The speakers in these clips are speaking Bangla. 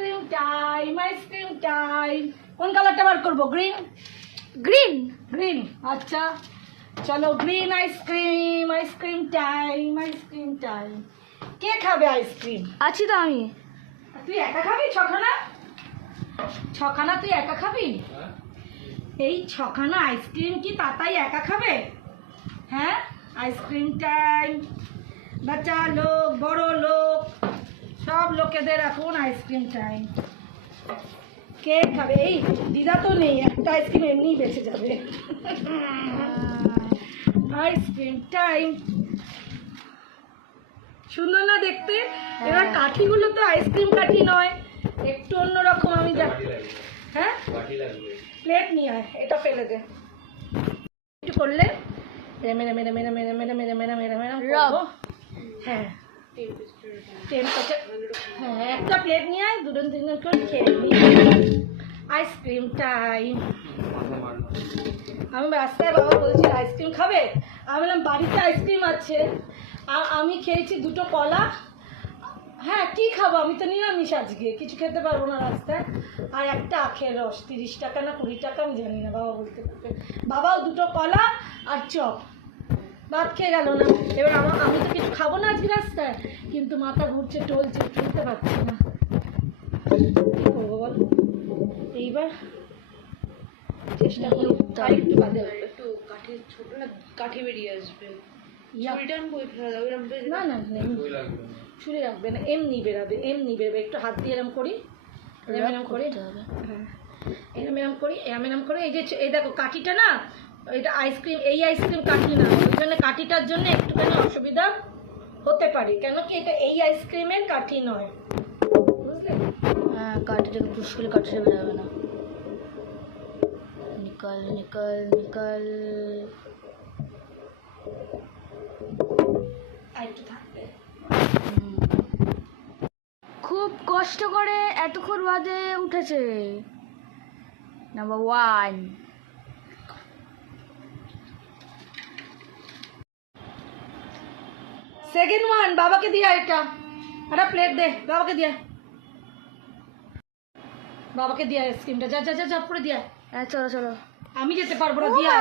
Ice cream time, ice cream time. কোন কালারটা বার করবো? গ্রিন। গ্রিন গ্রিন, আচ্ছা চলো green ice cream, ice cream time, ice cream time. কে খাবে আইসক্রিম? আছি তো আমি। তুই একা খাবি ছখানা? ছখানা তুই একা খাবি? এই ছখানা আইসক্রিম কি তাতাই একা খাবে? হ্যাঁ, আইসক্রিম টাইম। বাচ্চা লোক, বড় লোক, সব লোকেদের এখন আইসক্রিম টাইম। কে খাবে? এই দিদা তো নেই, একটা আইসক্রিম এমনিই বেঁচে যাবে। Ice cream time. সুন্দর না দেখতে? এবার কাঠিগুলো তো আইসক্রিম কাঠি নয়, একটু অন্যরকম। আমি যা, হ্যাঁ প্লেট নিয়ে আয়, এটা ফেলে দে। একটু করলে মেরে মেরে মেরে মেরে মেরে মেরে মেরে মেরে মেরে করবো। হ্যাঁ, হ্যাঁ একটা প্লেট নিয়ে আয়, দুজন তিনজন করে খেয়ে নিই। Ice cream time. আমি রাস্তায় বাবা বলছি আইসক্রিম খাবে, আমি বললাম বাড়িতে আইসক্রিম আছে। আমি খেয়েছি দুটো কলা। হ্যাঁ কি খাবো, আমি তো নিরামিষ আজকে, কিছু খেতে পারবো না রাস্তায়। আর একটা আখের রস 30 টাকা না 20 টাকা, আমি জানি না, বাবা বলতে পারবে। বাবাও দুটো কলা আর চপ, ভাত খেয়ে গেল না। এবার আমি তো কিছু খাবো না আজকে রাস্তায়, কিন্তু মাথা ঘুরছে, টলছে, চলতে পারছি না, কী করবো বল। এইবার চেষ্টা করি তাই একটু বাদে একটু কাঠি ছোট না, কাঠি বেরিয়ে আসবে। রিটার্ন করে ফেলা যাবে না না ছুরি রাখবে না, এমনি বেরাবে, এমনি বেরোবে। একটু হাত দিয়ে এরম করি, এরম করি, হ্যাঁ এরম করি, এরম করে। এই যে এই দেখো কাঠিটা না, এটা আইসক্রিম, এই আইসক্রিম কাঠি না, ওই জন্য কাঠিটার জন্য একটুখানি অসুবিধা হতে পারে। কেন কি এটা এই আইসক্রিমের কাঠি নয়, বুঝলে? হ্যাঁ, কাঠিটাকে পুশ করলে কাঠিটা বেরোবে না। নিকল নিকল নিকল। একটু থাকবে। খুব কষ্ট করে এতক্ষণ বাদে উঠেছে। নাম্বার 1। সেকেন্ড ওয়ান বাবাকে দিয়া, এটা একটা প্লেট দে, বাবাকে দিয়া, বাবাকে দিয়া আইসক্রিমটা। যা যা যা যা করে দিয়া। হ্যাঁ চলো চলো। আমি যেতে পারবো না, দিয়া।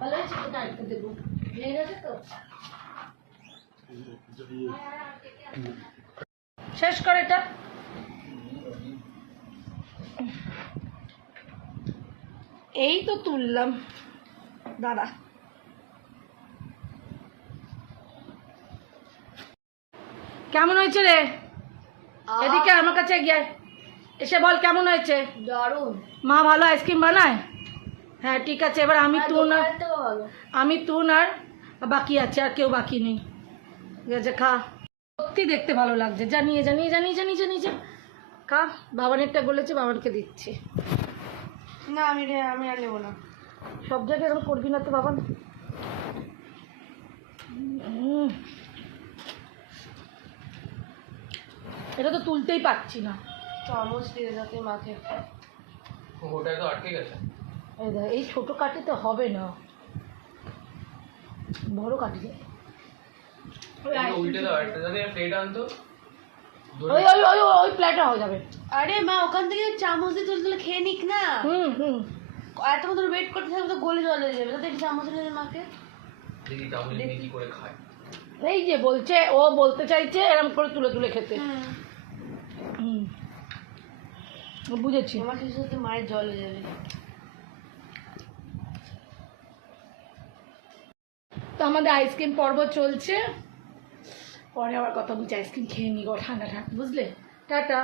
ভালো হয়েছে, কোথায় আটকে দেবো, ভেঙে গেছে তো। শেষ কর এটা। এই তো তুললাম, দাঁড়া। কেমন হয়েছে রে? এদিকে আমার কাছে গিয়ে এসে বল কেমন হয়েছে। দারুণ। মা ভালো আইসক্রিম বানায়? হ্যাঁ ঠিক আছে। এবার আমি তুন আর বাকি আছে, আর কেউ বাকি নেই। ঠিক আছে, খা। সত্যি দেখতে ভালো লাগছে। জানিয়ে জানিয়ে জানিয়ে জানিয়ে জানিয়ে যা খা। বাবানেরটা বলেছে, বাবানকে দিচ্ছি। না আমি আর নেবো না। সব জায়গায় এরকম করবি না তো বাবান। এটা তো তুলতেই পারছি না। চামচ দিয়ে যাতে মাকে। ওটাই তো আটকে গেছে। এই দেখ, এই ছোটো কাঠিতে হবে না, বড় কাঠি। উল্টে দাও একটা, যদি প্লেট আনতো। ওই ওই ওই ওই প্লেটটা হয়ে যাবে। আরে মা ওখান থেকে চামচ দিয়ে তুলতে খেয়ে নিক না। হুম এতক্ষণ ধরে ওয়েট করতে থাকবে তো গলে জল হয়ে যাবে। তাতে চামচ দিয়ে মাকে দেখি চামচ নিয়ে কি করে খায়। এই যে বলছে, ও বলতে চাইছে এরকম করে তুলে তুলে খেতে। বুঝেছি। আমার কিছু সাথে মায়ের জল হয়ে যাবে। তো আমাদের আইসক্রিম পর্ব চলছে, পরে আবার কথা বলছি। আইসক্রিম খেয়ে নি গো, ঠান্ডা ঠান্ডা, বুঝলে? টাটা।